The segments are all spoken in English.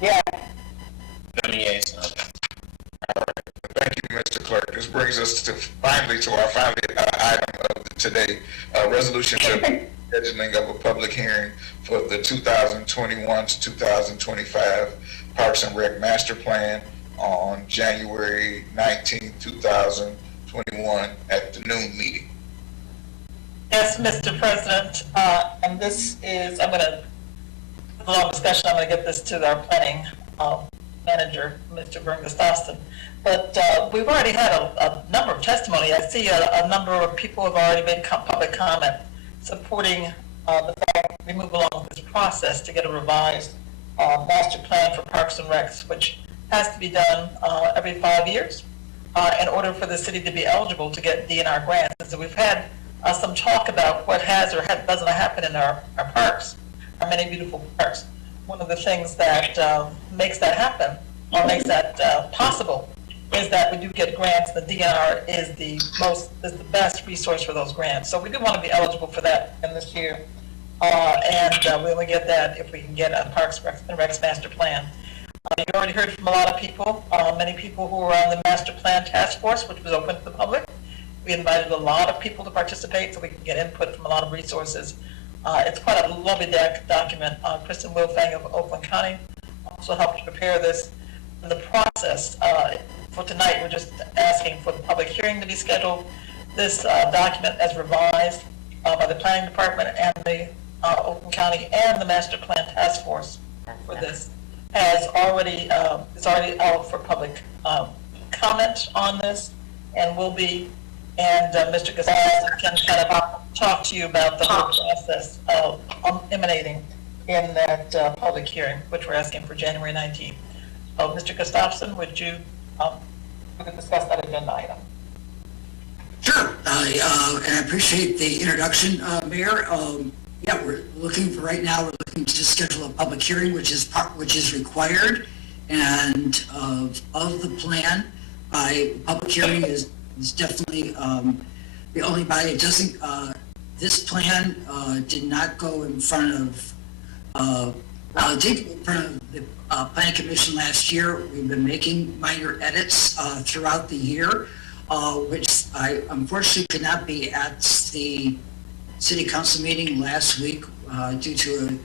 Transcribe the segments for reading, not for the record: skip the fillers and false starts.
Yeah. Liaison. Thank you, Mr. Clerk. This brings us finally to our final item of today, resolution to scheduling of a public hearing for the 2021 to 2025 Parks and Rec Master Plan on January 19, 2021 at the noon meeting. Yes, Mr. President, and this is, I'm going to, with a long discussion, I'm going to get this to our planning manager, Mr. Vern Gustafson. But we've already had a number of testimony. I see a number of people have already made public comment supporting the fact we move along with this process to get a revised master plan for Parks and Recs, which has to be done every 5 years in order for the city to be eligible to get DNR grants. And so we've had some talk about what has or doesn't happen in our parks, our many beautiful parks. One of the things that makes that happen or makes that possible is that we do get grants. The DNR is the best resource for those grants. So we do want to be eligible for that in this year. And we only get that if we can get a Parks and Recs master plan. You already heard from a lot of people, many people who were on the master plan task force, which was open to the public. We invited a lot of people to participate so we can get input from a lot of resources. It's quite a lovely document. Kristen Wilfang of Oakland County also helped prepare this. In the process, for tonight, we're just asking for the public hearing to be scheduled. This document, as revised by the planning department and the Oakland County and the master plan task force for this, is already out for public comment on this, and will be. And Mr. Gustafson can kind of talk to you about the whole process of emanating in that public hearing, which we're asking for January 19th. Mr. Gustafson, would you we can discuss that agenda item? Sure, and I appreciate the introduction, Mayor. Yeah, we're looking to schedule a public hearing, which is required, and of the plan. Public hearing is definitely the only body. It doesn't. This plan did not go in front of. It did go in front of the Planning Commission last year. We've been making minor edits throughout the year, which I unfortunately could not be at the City Council meeting last week due to an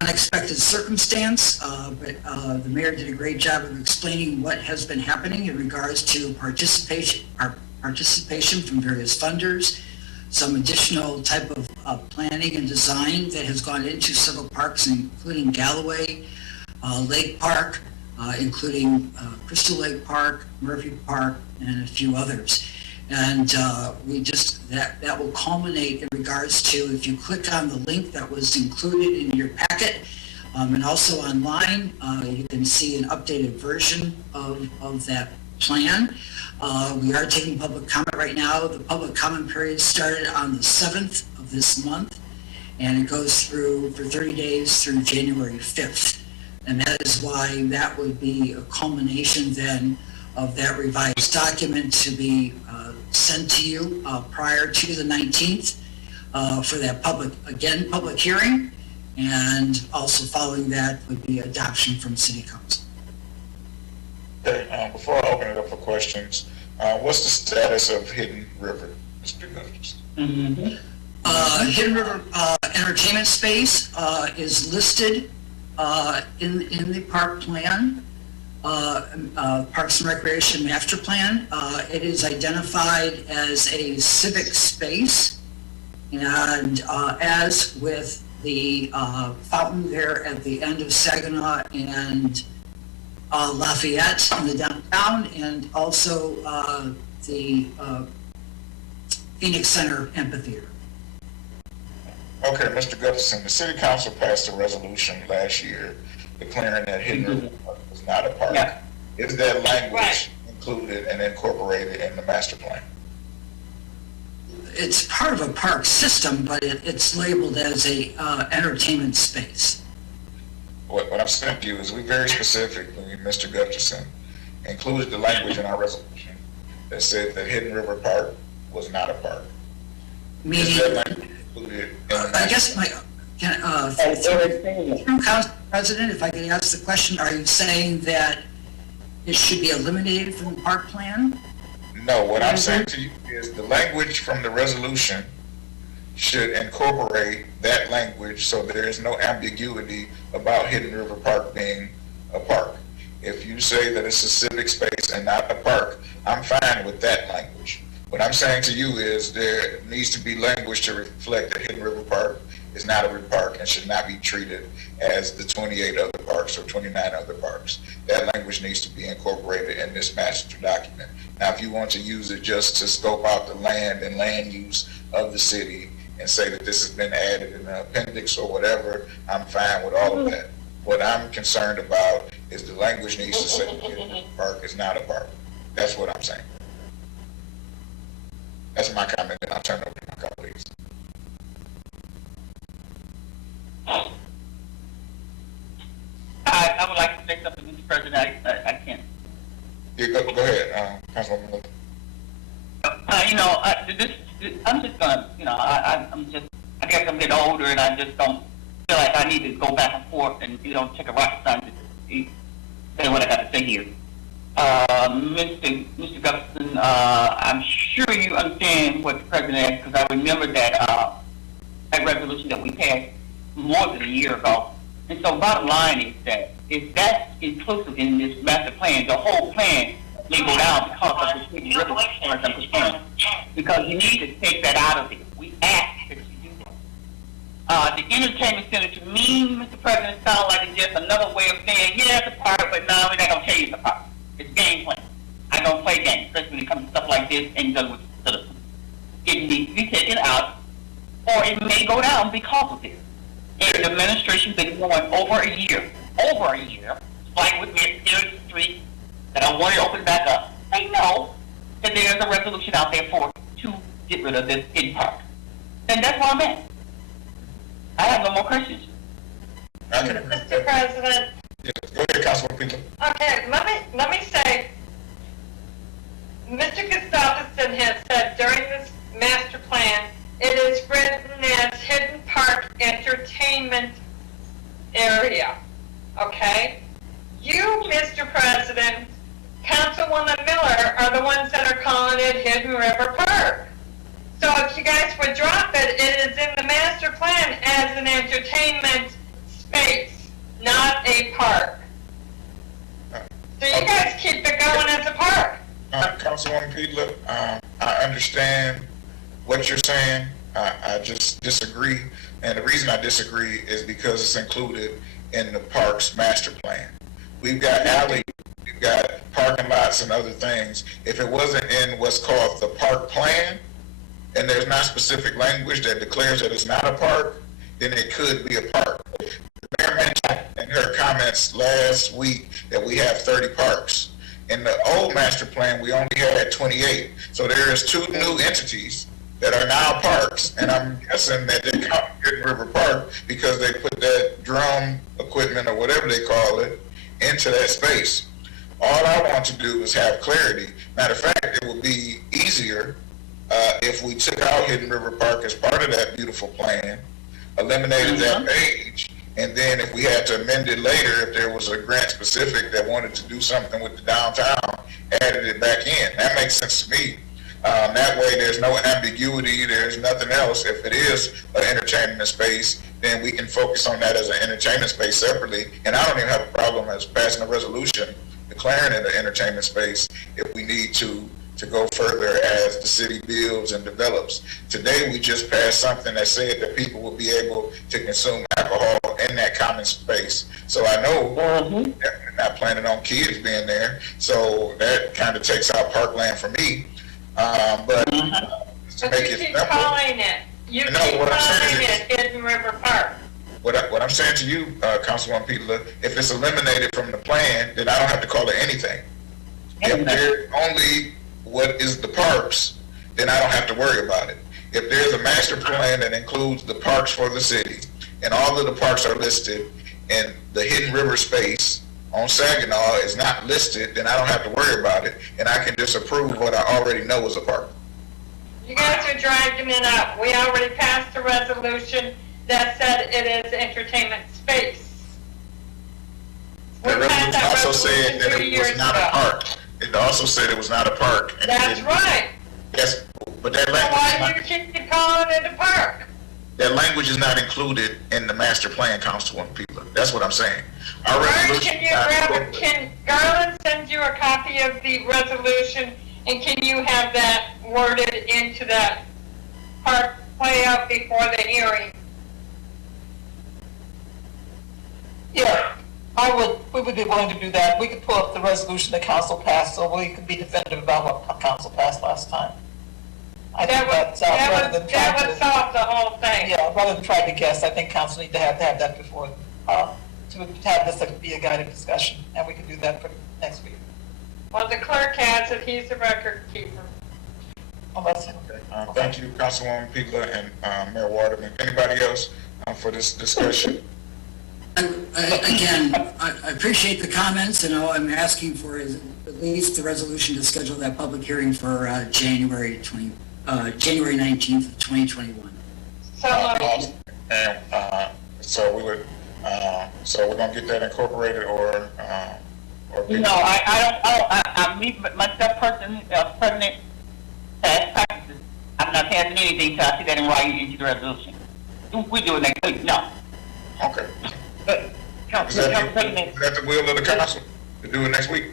unexpected circumstance, but the mayor did a great job of explaining what has been happening in regards to participation from various funders, some additional type of planning and design that has gone into several parks, including Galloway, Lake Park, including Crystal Lake Park, Murphy Park, and a few others. And that will culminate in regards to, if you click on the link that was included in your packet, and also online, you can see an updated version of that plan. We are taking public comment right now. The public comment period started on the 7th of this month, and it goes through for 30 days through January 5th. And that is why that would be a culmination then of that revised document to be sent to you prior to the 19th for that public hearing, and also following that would be adoption from City Council. Okay, before I open it up for questions, what's the status of Hidden River, Mr. Gunderson? Hidden River Entertainment Space is listed in the park plan. Parks and Recreation Master Plan. It is identified as a civic space, and as with the fountain there at the end of Saginaw and Lafayette in the downtown, and also the Phoenix Center Amphitheater. Okay, Mr. Gunderson, the City Council passed a resolution last year declaring that Hidden River Park was not a park. Yeah. Is that language included and incorporated in the master plan? It's part of a park system, but it's labeled as a entertainment space. What I'm saying to you is we very specifically, Mr. Gunderson, included the language in our resolution that said that Hidden River Park was not a park. Is that language included in the master plan? I guess through President, if I could ask the question, are you saying that it should be eliminated from the park plan? No, what I'm saying to you is the language from the resolution should incorporate that language so there is no ambiguity about Hidden River Park being a park. If you say that it's a civic space and not a park, I'm fine with that language. What I'm saying to you is there needs to be language to reflect that Hidden River Park is not a park and should not be treated as the 28 other parks or 29 other parks. That language needs to be incorporated in this master document. Now, if you want to use it just to scope out the land and land use of the city and say that this has been added in the appendix or whatever, I'm fine with all of that. What I'm concerned about is the language needs to say that Hidden River Park is not a park. That's what I'm saying. That's my comment, and I'll turn it over to my colleagues. I would like to say something, Mr. President. I can't. Yeah, go ahead, Councilwoman Miller. I'm just gonna, I guess I'm getting older and I just don't feel like I need to go back and forth and, take a rocket scientist to say what I got to say here. Mr. Gustafson, I'm sure you understand what the President asked, because I remember that resolution that we passed more than a year ago. And so bottom line is that if that's inclusive in this master plan, the whole plan may go down because of the Hidden River, as far as I'm concerned. Because you need to take that out of it. We ask that you do that. The entertainment center, to me, Mr. President, sounds like it's just another way of saying, yeah, it's a part, but no, we're not going to tell you it's a part. It's game plan. I don't play games, especially when it comes to stuff like this and dealing with citizens. It needs to be taken out, or it may go down because of this. And the administration's been going over a year, like with Mid Street, that I want to open back up. They know that there's a resolution out there to get rid of this in park. And that's where I'm at. I have no more questions. I can agree with Mr. that. President, Yeah, go ahead, Councilwoman Peter. okay, let me say, Mr. Gustafson has said during this master plan, it is written as Hidden Park Entertainment Area, okay? You, Mr. President, Councilwoman Miller are the ones that are calling it Hidden River Park. So if you guys would drop it, it is in the master plan as an entertainment space, not a park. So you guys keep it going as a park. Councilwoman Peter, I understand what you're saying. I just disagree. And the reason I disagree is because it's included in the park's master plan. We've got alley, we've got parking lots and other things. If it wasn't in what's called the park plan, and there's not specific language that declares that it's not a park, then it could be a park. The mayor mentioned in her comments last week that we have 30 parks. In the old master plan, we only had 28. So there is two new entities that are now parks, and I'm guessing that they count Hidden River Park because they put that drum equipment or whatever they call it into that space. All I want to do is have clarity. Matter of fact, it would be easier if we took out Hidden River Park as part of that beautiful plan, eliminated that page, and then if we had to amend it later, if there was a grant specific that wanted to do something with the downtown, added it back in. That makes sense to me. That way there's no ambiguity, there's nothing else. If it is an entertainment space, then we can focus on that as an entertainment space separately. And I don't even have a problem as passing a resolution declaring it an entertainment space if we need to go further as the city builds and develops. Today, we just passed something that said that people will be able to consume alcohol in that common space. So I know definitely not planning on kids being there. So that kind of takes out parkland for me. But to But make you it keep simple, calling it, you No, keep what I'm saying calling is- it Hidden River Park. what I'm saying to you, Councilwoman Peter, if it's eliminated from the plan, then I don't have to call it anything. If there's only what is the parks, then I don't have to worry about it. If there's a master plan that includes the parks for the city, and all of the parks are listed, and the Hidden River space on Saginaw is not listed, then I don't have to worry about it, and I can disapprove what I already know is a park. You guys are dragging it up. We already passed a resolution that said it is entertainment space. The We resolution had that also said resolution that 2 it years was not a ago. park. It also said it was not a park. and it That's didn't- right. Yes, but that So language, why is do not- you keep calling it a park? that language is not included in the master plan, Councilwoman People. That's what I'm saying. Our Garland, resolution can is you not grab it? included. Can Garland send you a copy of the resolution? And can you have that worded into that park play out before the hearing? Yeah, we would be willing to do that. We could pull up the resolution the council passed, so we could be definitive about what council passed last time. I think that's, rather than trying That would to, solve the whole thing. yeah, rather than trying to guess, I think council need to have that before, to have this be a guided discussion, and we can do that for next week. Well, the clerk has it, he's the record keeper. Oh, that's, Thank you, Councilwoman People and Mayor Waterman. Anybody else for this discussion? Again, I appreciate the comments, and all I'm asking for is at least the resolution to schedule that public hearing for January 19th of 2021. So, And, so we would, so we're gonna get that incorporated or? No, I meet myself personally, President, past practices. I'm not passing anything till I see that in writing into the resolution. We do it next week, no. Okay. But, Is Council President, that the will of the council to do it next week?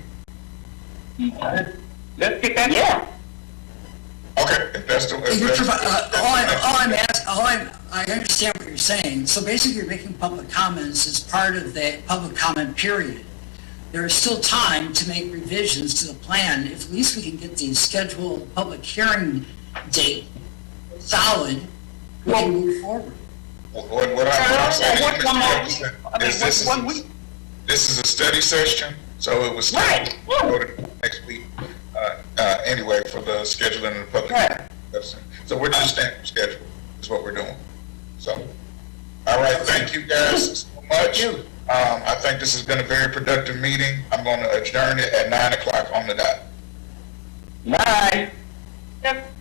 let's get that. Yeah. Okay, if that's the, if You're that's. I understand what you're saying. So basically, you're making public comments as part of the public comment period. There is still time to make revisions to the plan. If at least we can get the scheduled public hearing date solid, we can move forward. What I'm saying One more is, week. I mean, this one week. is a study session, so it was Right, scheduled yeah. for next week, anyway, for the scheduling of the public. Right. hearing. So we're just staying on schedule, is what we're doing. So, all right, thank you guys so much. I think this has been a very productive meeting. I'm gonna adjourn it at 9 o'clock on the dot. Bye. Yep.